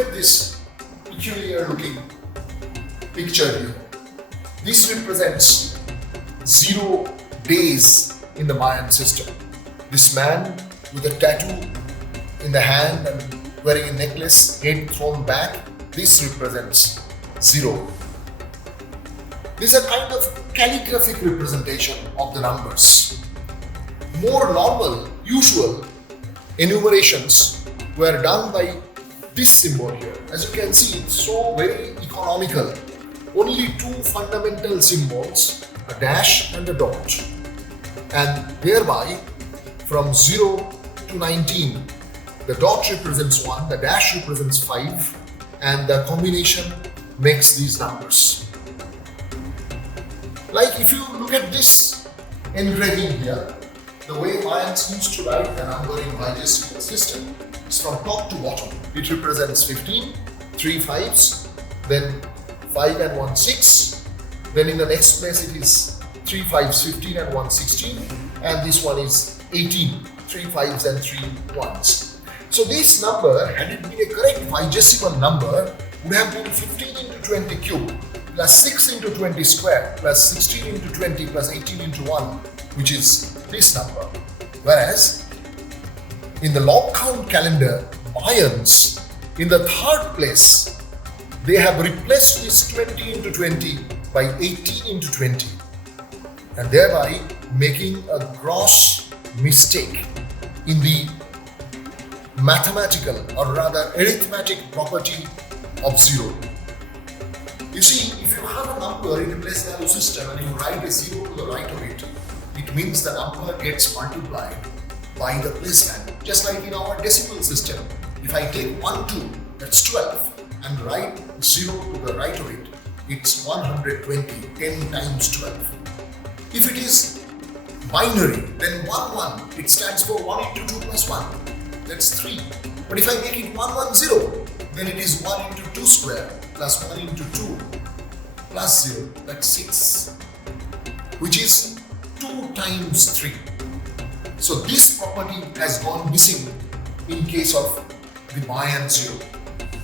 at this peculiar looking picture here. This represents 0 days in the Mayan system. This man with a tattoo in the hand and wearing a necklace, head thrown back, this represents 0. This is a kind of calligraphic representation of the numbers. More normal, usual enumerations were done by this symbol here. As you can see, it's so very economical. Only 2 fundamental symbols, a dash and a dot. And thereby, from 0 to 19, the dot represents 1, the dash represents 5, and the combination makes these numbers. Like if you look at this engraving here, the way Mayans used to write the number in Vajrayana system is from top to bottom. It represents 15, 3 5s, then 5 and 1 6, then in the next place it is 3 5s 15 and 1 16, and this one is 18, 3 5s and 3 1s. So this number, had it been a correct Vajrayana number, would have been 15 into 20 cube, plus 6 into 20 square, plus 16 into 20, plus 18 into 1, which is this number. Whereas, in the long count calendar, Mayans, in the 3rd place, they have replaced this 20 into 20 by 18 into 20, and thereby making a gross mistake in the mathematical or rather arithmetic property of 0. You see, if you have a number in a place value system and you write a 0 to the right of it, it means the number gets multiplied by the place value. Just like in our decimal system, if I take 1, 2, that's 12, and write 0 to the right of it, it's 120, 10 times 12. If it is binary, then 1, 1, it stands for 1 into 2 plus 1, that's 3. But if I make it 1, 1, 0, then it is 1 into 2 square plus 1 into 2 plus 0, that's 6, which is 2 times 3. So this property has gone missing in case of the Mayan 0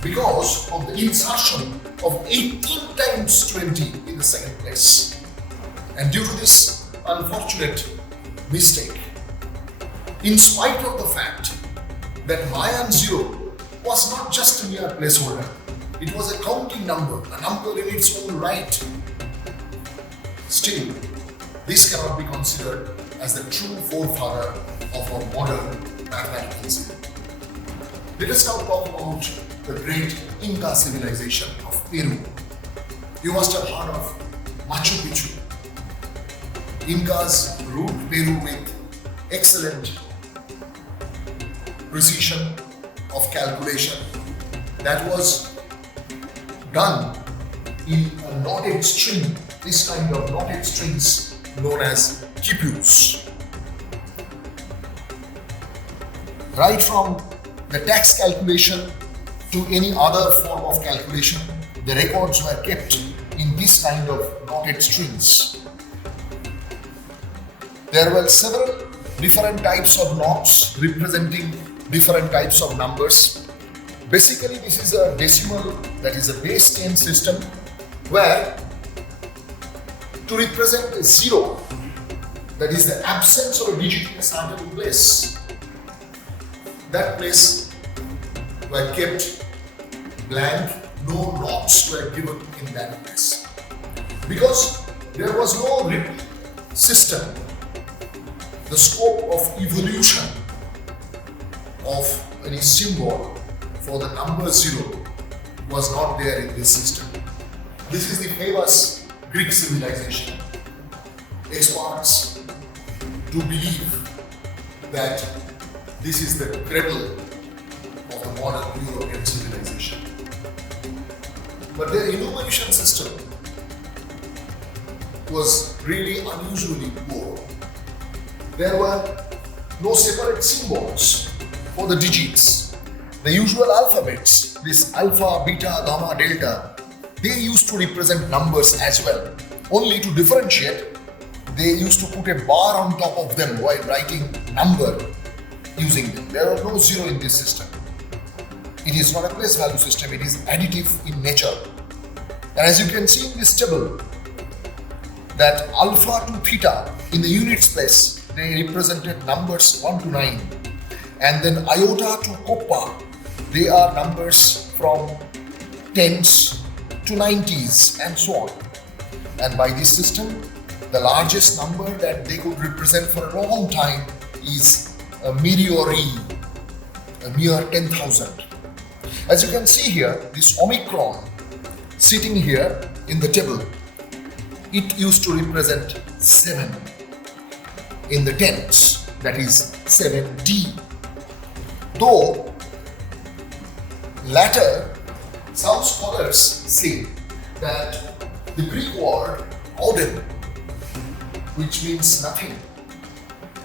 because of the insertion of 18 times 20 in the 2nd place. And due to this unfortunate mistake, in spite of the fact that Mayan 0 was not just a mere placeholder, it was a counting number, a number in its own right. Still, this cannot be considered as the true forefather of our modern mathematical system. Let us now talk about the great Inca civilization of Peru. You must have heard of Machu Picchu. Incas ruled Peru with excellent precision of calculation that was done in a knotted string, this kind of knotted strings known as quipus. Right from the tax calculation to any other form of calculation, the records were kept in this kind of knotted strings. There were several different types of knots representing different types of numbers. Basically, this is a decimal, that is a base 10 system, where to represent a 0, that is the absence of a digit in a certain place, that place were kept blank, no knots were given in that place. Because there was no repeat system, the scope of evolution of any symbol for the number 0 was not there in this system. This is the famous Greek civilization. Experts do believe that this is the cradle of the modern European civilization. But their enumeration system was really unusually poor. There were no separate symbols for the digits. The usual alphabets, this alpha, beta, gamma, delta, they used to represent numbers as well. Only to differentiate, they used to put a bar on top of them while writing number using them. There was no 0 in this system. It is not a place value system, it is additive in nature. And as you can see in this table, that alpha to theta in the units place, they represented numbers 1 to 9. And then iota to koppa, they are numbers from 10s to 90s and so on. And by this system, the largest number that they could represent for a long time is a mere 10,000. As you can see here, this Omicron sitting here in the table, it used to represent 7 in the tens, that is 7D. Though latter, some scholars say that the Greek word Odin, which means nothing,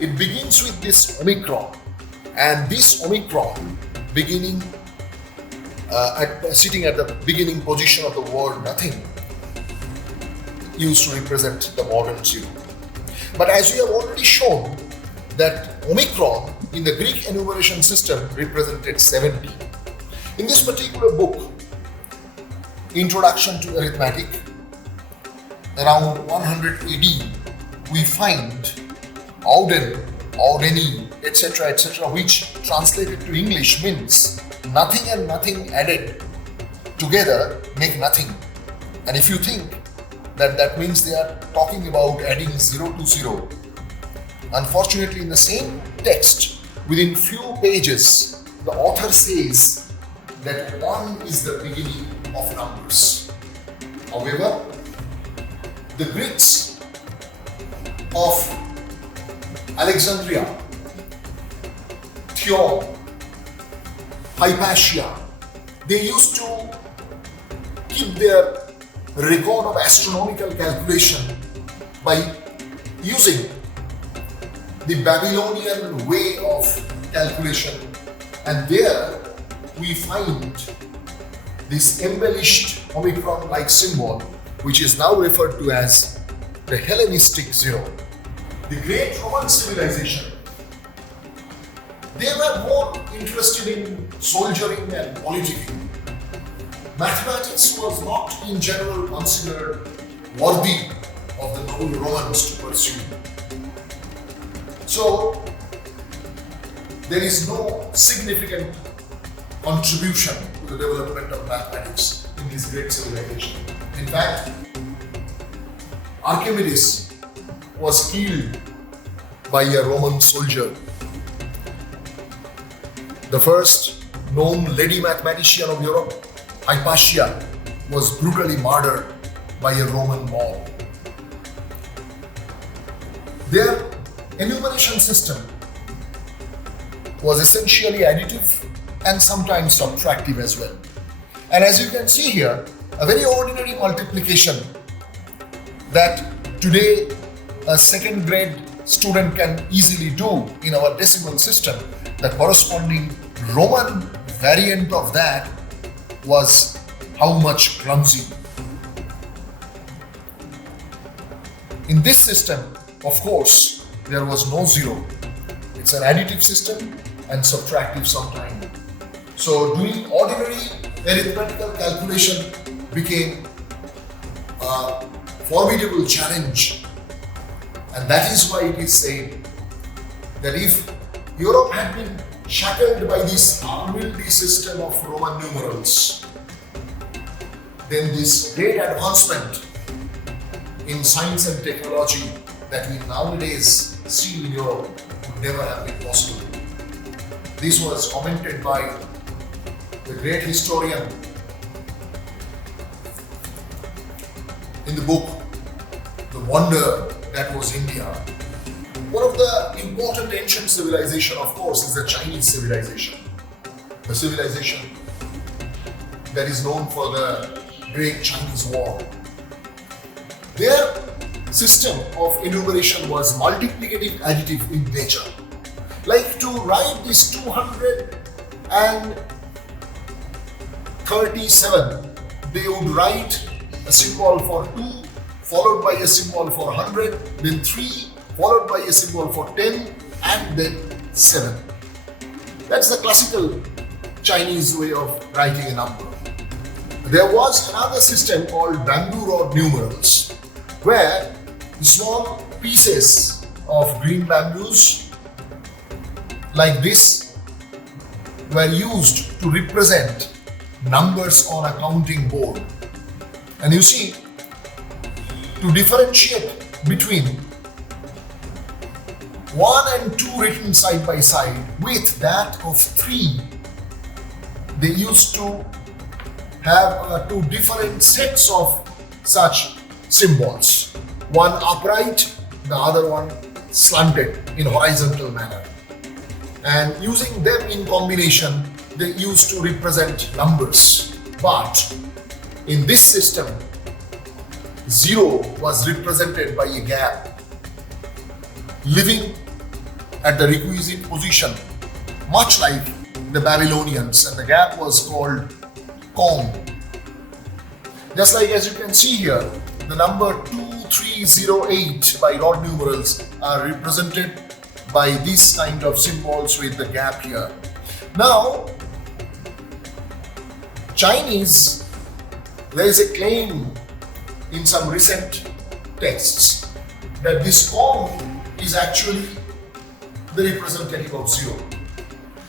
it begins with this Omicron, and this Omicron beginning sitting at the beginning position of the word nothing used to represent the modern zero. But as we have already shown that Omicron in the Greek enumeration system represented 70. In this particular book, Introduction to Arithmetic, around 100 AD, we find Auden, Audeni, etc., which translated to English means nothing and nothing added together make nothing. And if you think that that means they are talking about adding 0 to 0, unfortunately in the same text, within few pages, the author says that 1 is the beginning of numbers. However, the Greeks of Alexandria, Theon, Hypatia, they used to keep their record of astronomical calculation by using the Babylonian way of calculation, and there we find this embellished Omicron-like symbol, which is now referred to as the Hellenistic zero. The great Roman civilization, they were more interested in soldiering and politicking. Mathematics was not in general considered worthy of the noble Romans to pursue. So, there is no significant contribution to the development of mathematics in this great civilization. In fact, Archimedes was killed by a Roman soldier. The first known lady mathematician of Europe, Hypatia, was brutally murdered by a Roman mob. Their enumeration system was essentially additive and sometimes subtractive as well. And as you can see here, a very ordinary multiplication that today a second grade student can easily do in our decimal system, the corresponding Roman variant of that was how much clumsy. In this system, of course, there was no zero. It's an additive system and subtractive sometimes. So doing ordinary arithmetical calculation became a formidable challenge. And that is why it is said that if Europe had been shackled by this unwieldy system of Roman numerals, then this great advancement in science and technology that we nowadays see in Europe would never have been possible. This was commented by the great historian in the book, The Wonder That Was India. One of the important ancient civilization, of course, is the Chinese civilization. The civilization that is known for the Great Chinese War. Their system of enumeration was multiplicative additive in nature. Like to write this 237, they would write a symbol for 2, followed by a symbol for 100, then 3, followed by a symbol for 10, and then 7. That's the classical Chinese way of writing a number. There was another system called bamboo rod numerals, where small pieces of green bamboos like this were used to represent numbers on a counting board. And you see, to differentiate between 1 and 2 written side by side with that of 3, they used to have 2 different sets of such symbols. One upright, the other one slanted in horizontal manner. And using them in combination, they used to represent numbers. But in this system, 0 was represented by a gap, living at the requisite position, much like the Babylonians, and the gap was called Kong. Just like as you can see here, the number 2308 by rod numerals are represented by these kind of symbols with the gap here. Now, Chinese, there is a claim in some recent texts that this Kong is actually the representative of 0.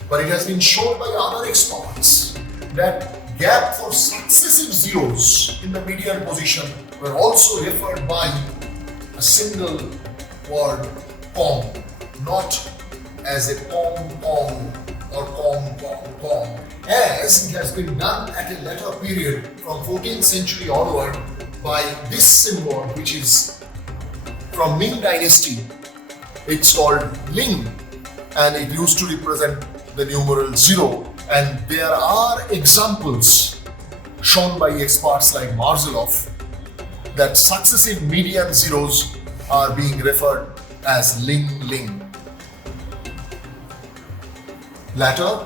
But it has been shown by other experts that gap for successive zeros in the median position were also referred by a single word Kong, not as a Kong Kong or Kong Kong Kong, as it has been done at a later period from 14th century onward by this symbol, which is from Ming Dynasty. It's called Ling, and it used to represent the numeral 0. And there are examples shown by experts like Marzulov that successive median zeros are being referred as Ling Ling. Later,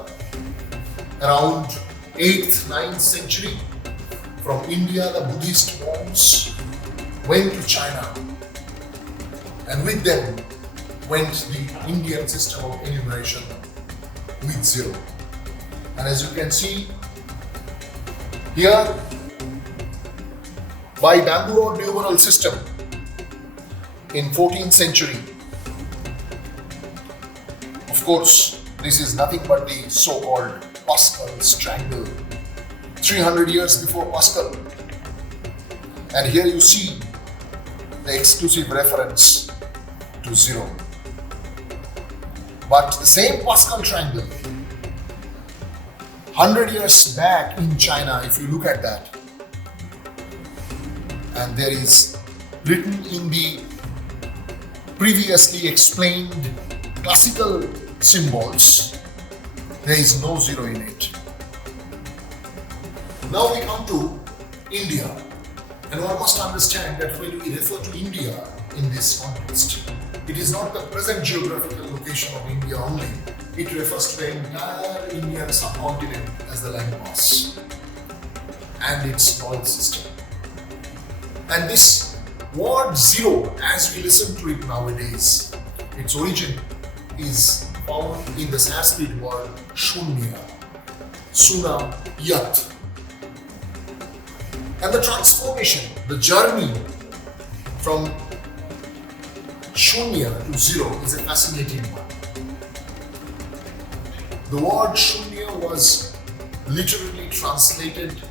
around 8th, 9th century, from India, the Buddhist monks went to China, and with them went the Indian system of enumeration with 0. And as you can see here, by bamboo rod numeral system in 14th century, of course, this is nothing but the so-called Pascal's triangle, 300 years before Pascal. And here you see the exclusive reference to 0. But the same Pascal triangle, 100 years back in China, if you look at that, and there is written in the previously explained classical symbols, there is no 0 in it. Now we come to India, and one must understand that when we refer to India in this context, it is not the present geographical location of India only. It refers to the entire Indian subcontinent as the landmass and its knowledge system. And this word 0, as we listen to it nowadays, its origin is found in the Sanskrit word shunya, suna yat. And the transformation, the journey from shunya to 0 is a fascinating one. The word shunya was literally translated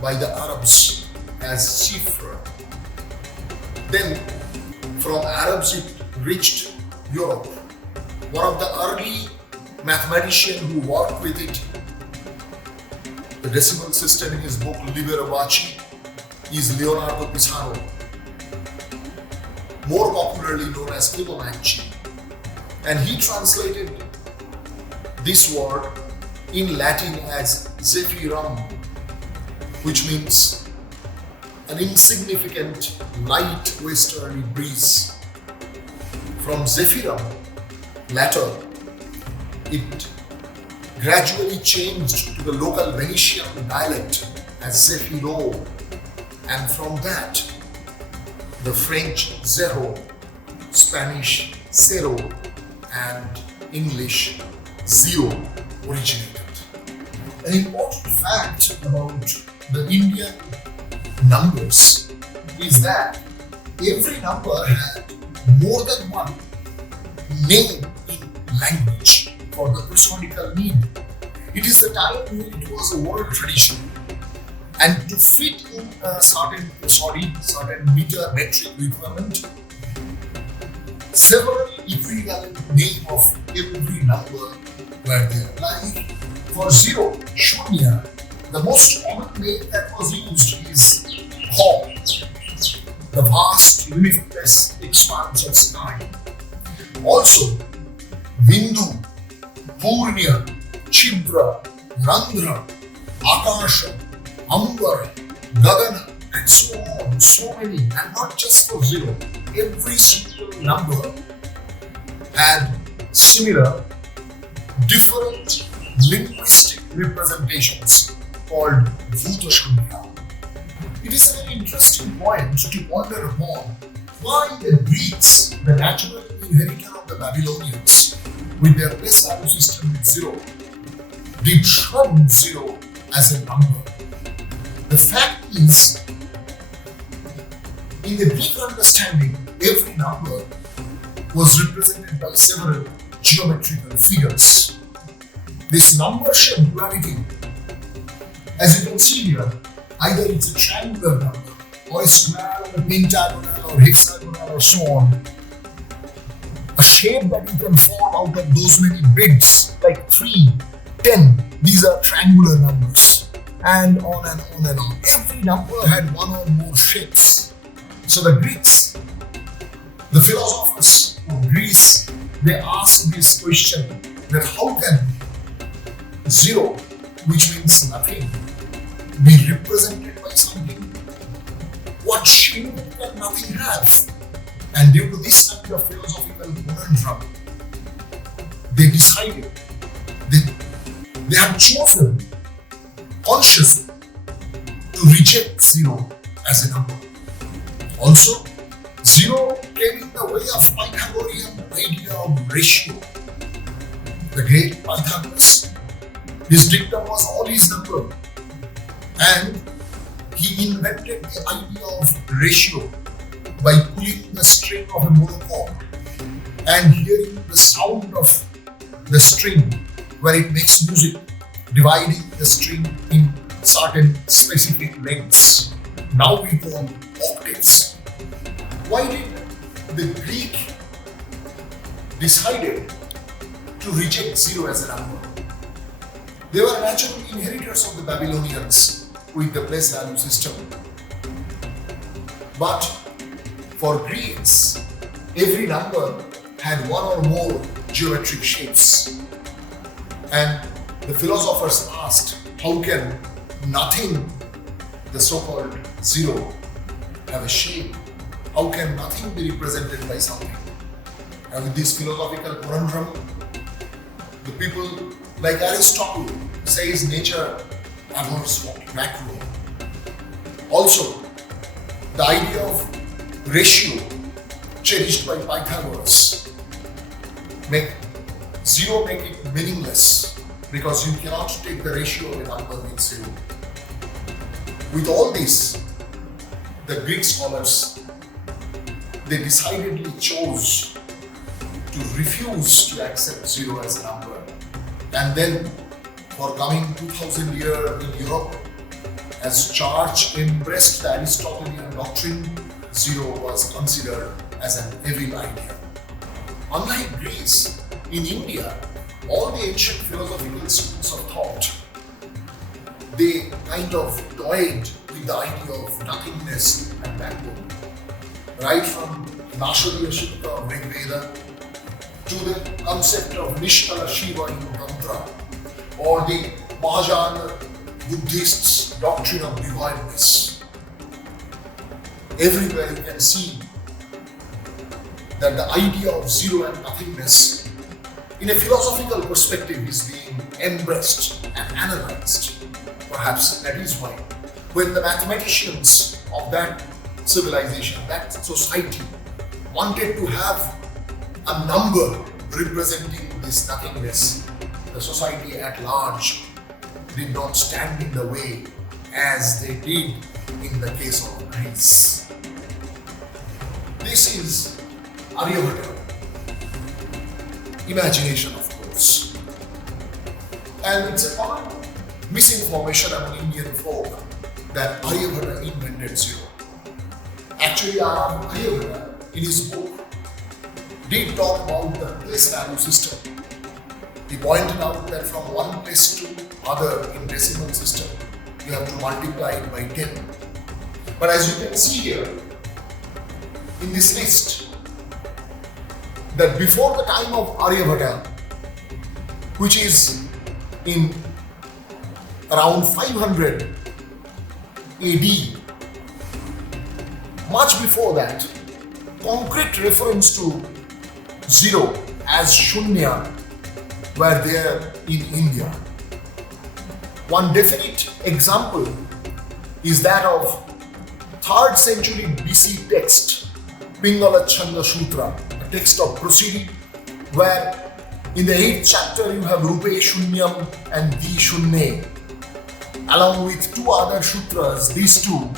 by the Arabs as shifra. Then from Arabs it reached Europe. One of the early mathematicians who worked with it, the decimal system in his book Liber Abaci, is Leonardo Pisano, more popularly known as Fibonacci. And he translated this word in Latin as zephyrum, which means an insignificant light westerly breeze. From zephyrum, later, it gradually changed to the local Venetian dialect as zephiro, and from that, the French zero, Spanish cero, and English zero originated. An important fact about the Indian numbers is that every number had more than one name in language for the personical need. It is the time when it was a oral tradition, and to fit in a certain prosody, certain meter metric requirement, several equivalent names of every number were there. Like for 0, Shunya, the most common name that was used is Hom, the vast, limitless expanse of sky. Also, Bindu, Purnya, Chidra, Randhra, Akasha, Ambar, Gagana, and so on, so many, and not just for 0. Every single number had similar, different linguistic representations called Bhuta Shankhya. It is a very interesting point to ponder upon why the Greeks, the natural inheritor of the Babylonians, with their place value system with 0, did shun 0 as a number. The fact is, in the Greek understanding, every number was represented by several geometrical figures. This number-shaped duality, as you can see here, either it's a triangular number, or a square, or a pentagonal, or hexagonal, or so on. A shape that you can form out of those many bits, like 3, 10, these are triangular numbers, and on and on and on. Every number had one or more shapes. So the Greeks, the philosophers of Greece, they asked this question that how can 0, which means nothing, be represented by something? What shape can nothing have? And due to this kind of philosophical conundrum, they decided, they have chosen consciously to reject 0 as a number. Also, 0 came in the way of Pythagorean idea of ratio. The great Pythagoras, his dictum was all is number, and he invented the idea of ratio by pulling the string of a monochord and hearing the sound of the string where it makes music, dividing the string in certain specific lengths. Now we call octaves. Why did the Greek decided to reject 0 as a number? They were natural inheritors of the Babylonians with the place value system. But for Greeks, every number had one or more geometric shapes. And the philosophers asked, how can nothing, the so-called 0, have a shape? How can nothing be represented by something? And with this philosophical conundrum, the people like Aristotle says nature abhors vacuum. Also, the idea of ratio cherished by Pythagoras make 0 make it meaningless because you cannot take the ratio of a number with 0. With all this, the Greek scholars, they decidedly chose to refuse to accept 0 as a number. And then, for coming 2000 years in Europe, as church embraced the Aristotelian doctrine, 0 was considered as an evil idea. Unlike Greece, in India, all the ancient philosophical schools of thought, they kind of toyed with the idea of nothingness and vacuum. Right from Nashadiya Shukta of Rig Veda to the concept of Nishtala Shiva in Tantra, or the Mahayana Buddhists' doctrine of divineness. Everywhere you can see that the idea of 0 and nothingness in a philosophical perspective is being embraced and analyzed. Perhaps that is why when the mathematicians of that civilization, that society, wanted to have a number representing this nothingness, the society at large did not stand in the way as they did in the case of Greece. This is Aryabhata. Imagination, of course. And it's a common misinformation among Indian folk that Aryabhata invented zero. Actually, Aryabhata, in his book, did talk about the place value system. He pointed out that from one place to other in decimal system, you have to multiply it by 10. But as you can see here, in this list, that before the time of Aryabhata, which is in around 500 AD, much before that, concrete reference to zero as Shunya were there in India. One definite example is that of 3rd century BC text, Pingala Chanda Sutra, a text of proceeding, where in the 8th chapter you have Rupe Shunyam and Di Shunne. Along with 2 other sutras, these 2,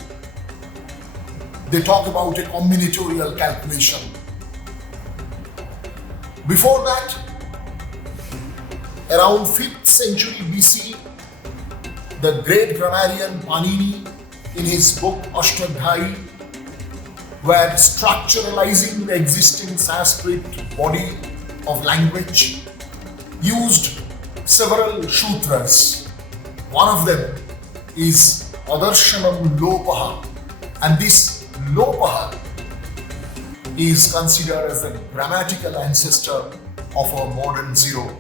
they talk about a combinatorial calculation. Before that, around 5th century BC, the great grammarian Panini, in his book Ashtadhyayi, were structuralizing the existing Sanskrit body of language, used several sutras. One of them is Adarshanam Lopaha, and this Lopaha is considered as the grammatical ancestor of our modern zero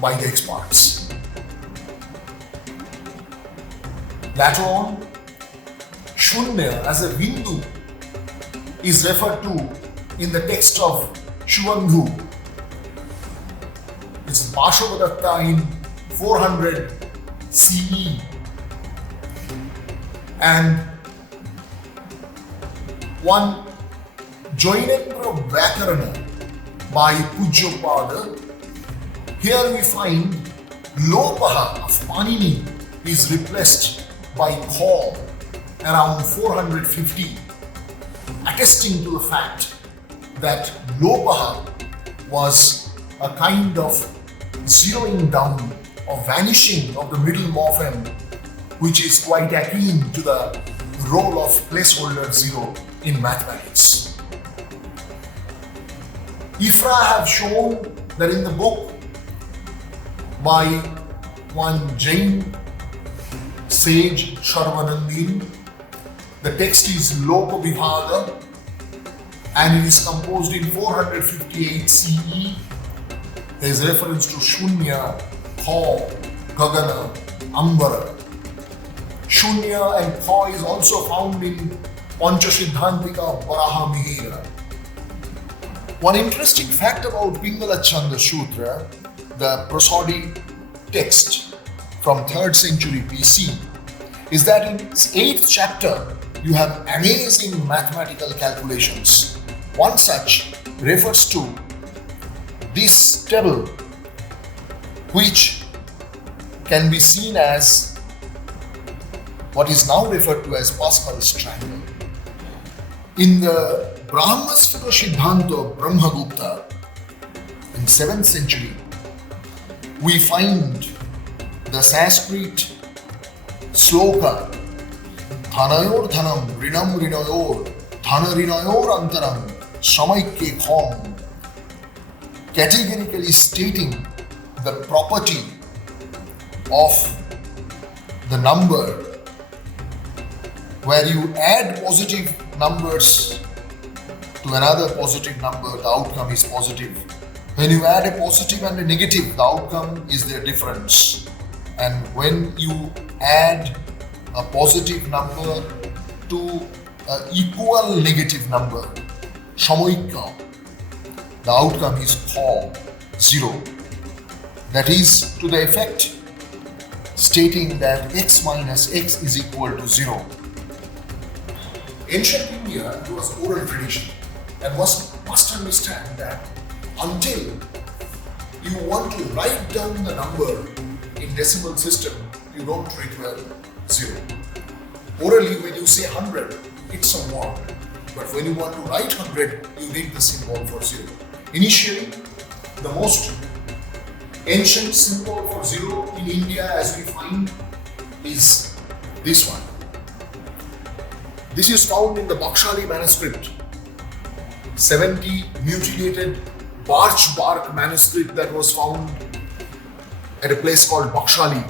by the experts. Later on, Shunya as a Vindu is referred to in the text of Shivandhu. It's Bhashavadatha in 400 CE, and one Jainendra Vyakarana by Pujyapada. Here we find Lopaha of Panini is replaced by Kha around 450, attesting to the fact that Lopaha was a kind of zeroing down or vanishing of the middle morpheme, which is quite akin to the role of placeholder zero in mathematics. IFRA have shown that in the book by one Jain sage Sharvanandin, the text is Lopa Vibhaga and it is composed in 458 CE. There is reference to Shunya, Kha, Gagana, Ambara. Shunya and Kha is also found in Panchasiddhantika Varaha Mihira. One interesting fact about Pingala Chanda Sutra, the prosody text from 3rd century BC, is that in its 8th chapter you have amazing mathematical calculations. One such refers to this table, which can be seen as what is now referred to as Pascal's triangle. In the Brahmasphura Siddhanta of Brahmagupta in 7th century, we find the Sanskrit sloka Dhanayor Dhanam Rinam Rinayor Dhana Rinayor Antaram Samaike Khom, categorically stating the property of the number where you add positive numbers to another positive number, the outcome is positive. When you add a positive and a negative, the outcome is their difference. And when you add a positive number to an equal negative number, Samoika, the outcome is Kha, 0. That is to the effect stating that x minus x is equal to 0. Ancient India, it was oral tradition, and must understand that until you want to write down the number in decimal system, you don't treat well 0. Orally, when you say 100, it's a 1. But when you want to write 100, you need the symbol for 0. Initially, the most ancient symbol for 0 in India, as we find, is this one. This is found in the Bakshali manuscript, 70 mutilated birch bark manuscript that was found at a place called Bakshali,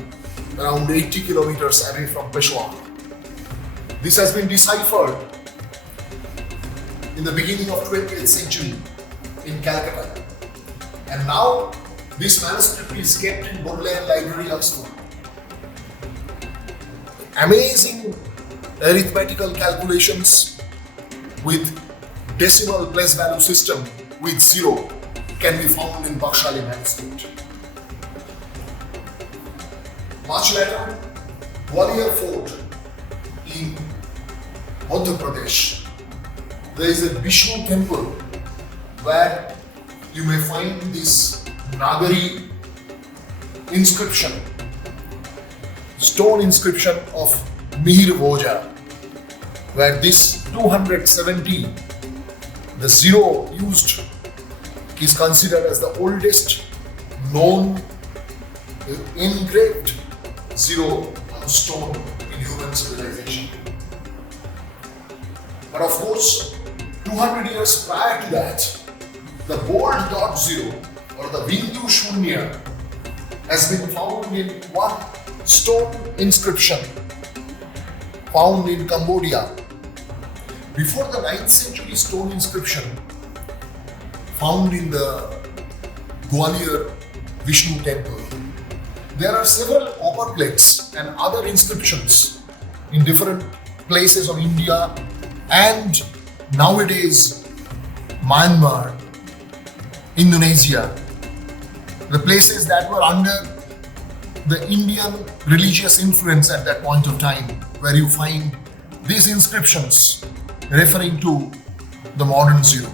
around 80 kilometers away from Peshawar. This has been deciphered in the beginning of 20th century in Calcutta. And now this manuscript is kept in Bodleian Library, Oxford. Amazing arithmetical calculations with decimal place value system with 0 can be found in Bakshali manuscript. Much later, Gwalior Fort in Madhya Pradesh, there is a Vishnu temple where you may find this Nagari inscription, stone inscription of Mihir Bhoja, where this 270, the 0 used, is considered as the oldest known engraved 0 on stone in human civilization. But of course, 200 years prior to that, the bold dot 0 or the Bindu Shunya has been found in one stone inscription found in Cambodia. Before the 9th century stone inscription found in the Gwalior Vishnu temple, there are several copper plates and other inscriptions in different places of India and nowadays Myanmar, Indonesia, the places that were under the Indian religious influence at that point of time, where you find these inscriptions referring to the modern 0.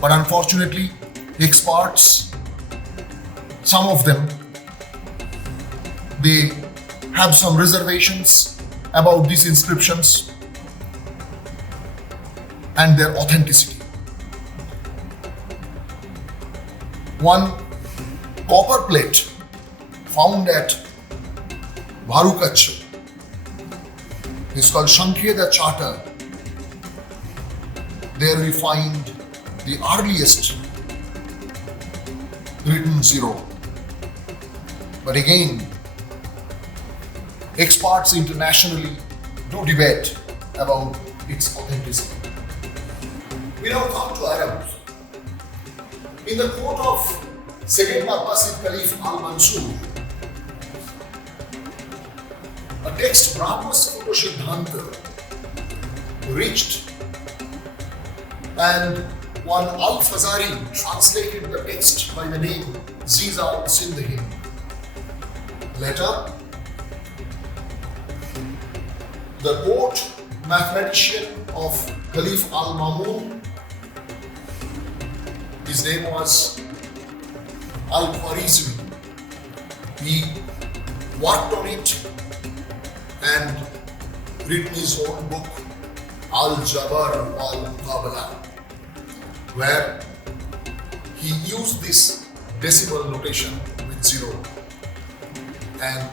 But unfortunately, experts, some of them, they have some reservations about these inscriptions and their authenticity. One copper plate found at Bharukach is called Shankheda Charter. There we find the earliest written 0. But again, experts internationally do debate about its authenticity. We now come to Arabs. In the court of second Abbasid Caliph Al-Mansur, a text Brahmas Siddhanta reached, and one Al-Fazari translated the text by the name Ziza al-Sindhi. Later, the court mathematician of Caliph Al-Mamun, his name was Al-Khwarizmi. He worked on it and written his own book, Al-Jabar Al-Muqabala, where he used this decimal notation with 0 and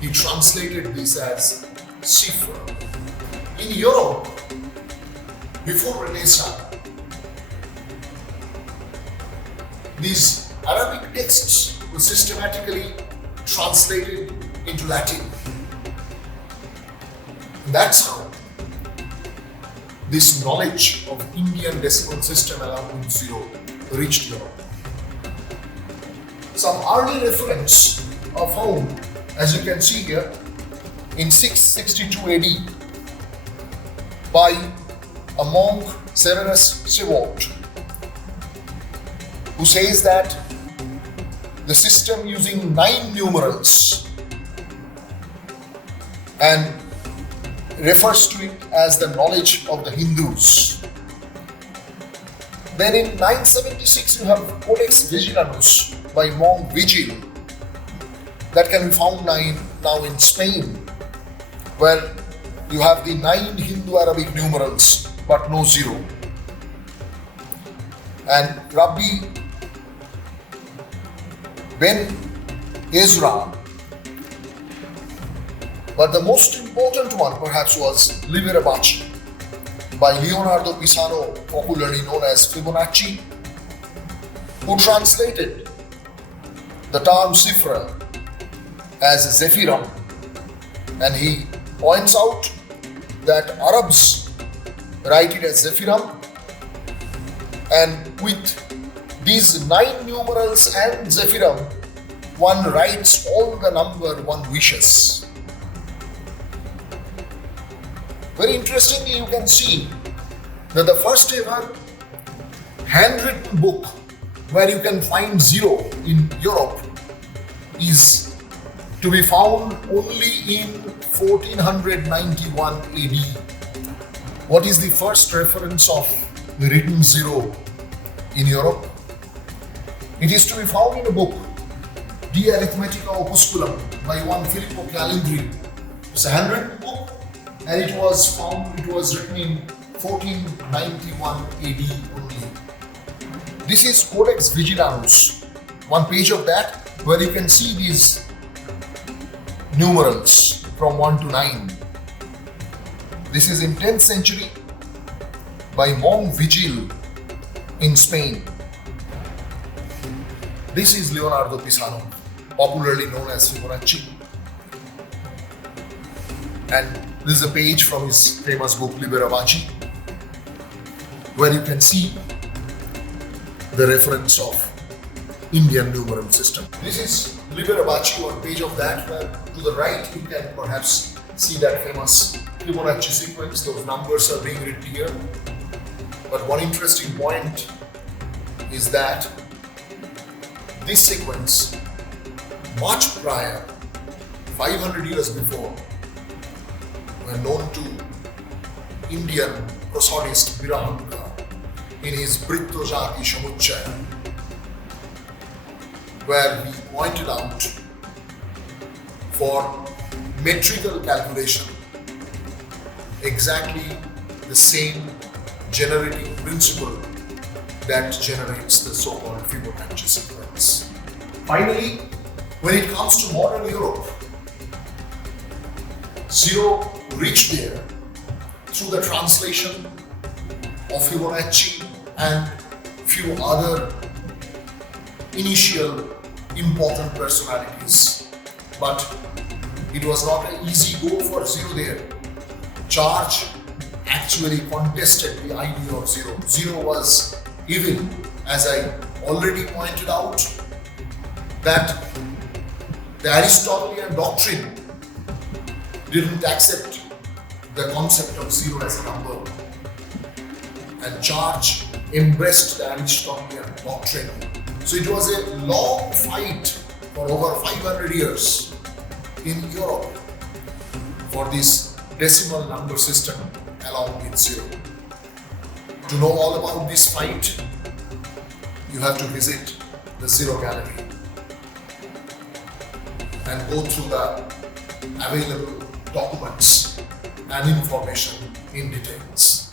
he translated this as Sifra. In Europe, before Renaissance, these Arabic texts were systematically translated into Latin. That's how this knowledge of Indian decimal system along with 0 reached Europe. Some early reference are found, as you can see here, in 662 AD by a monk Severus Seward, who says that the system using 9 numerals and refers to it as the knowledge of the Hindus. Then in 976 you have Codex Vigilanus by monk Vigil, that can be found now in Spain, where you have the 9 Hindu-Arabic numerals but no 0. And Rabbi Ben Ezra, but the most important one perhaps was Liberace by Leonardo Pisano, popularly known as Fibonacci, who translated the term Cifra as Zephyrum, and he points out that Arabs write it as Zephyrum, and with these 9 numerals and Zephyrum, one writes all the number one wishes. Very interestingly, you can see that the first ever handwritten book where you can find 0 in Europe is to be found only in 1491 AD. What is the first reference of the written 0 in Europe? It is to be found in a book, De Arithmetica Opusculum, by one Filippo Calendri. It's a handwritten book, and it was written in 1491 AD only. This is Codex Vigilanus, one page of that, where you can see these numerals from 1 to 9. This is in 10th century by Monk Vigil in Spain. This is Leonardo Pisano, popularly known as Fibonacci. And this is a page from his famous book Liberace, where you can see the reference of Indian numeral system. This is Liberace, one page of that, where to the right you can perhaps see that famous Fibonacci sequence. Those numbers are being written here. But one interesting point is that this sequence, much prior, 500 years before, were known to Indian prosodist Virahanka in his Brittojati Shamuchaya, where he pointed out for metrical calculation exactly the same generating principle that generates the so-called Fibonacci sequence. Finally, when it comes to modern Europe, 0 reached there through the translation of Fibonacci and few other initial important personalities. But it was not an easy go for 0 there. Charge actually contested the idea of 0. 0 was evil, as I already pointed out, that the Aristotelian doctrine didn't accept the concept of 0 as a number, and Charge embraced the Aristotelian doctrine. So it was a long fight for over 500 years in Europe for this decimal number system along with 0. To know all about this fight, you have to visit the 0 gallery and go through the available documents and information in details.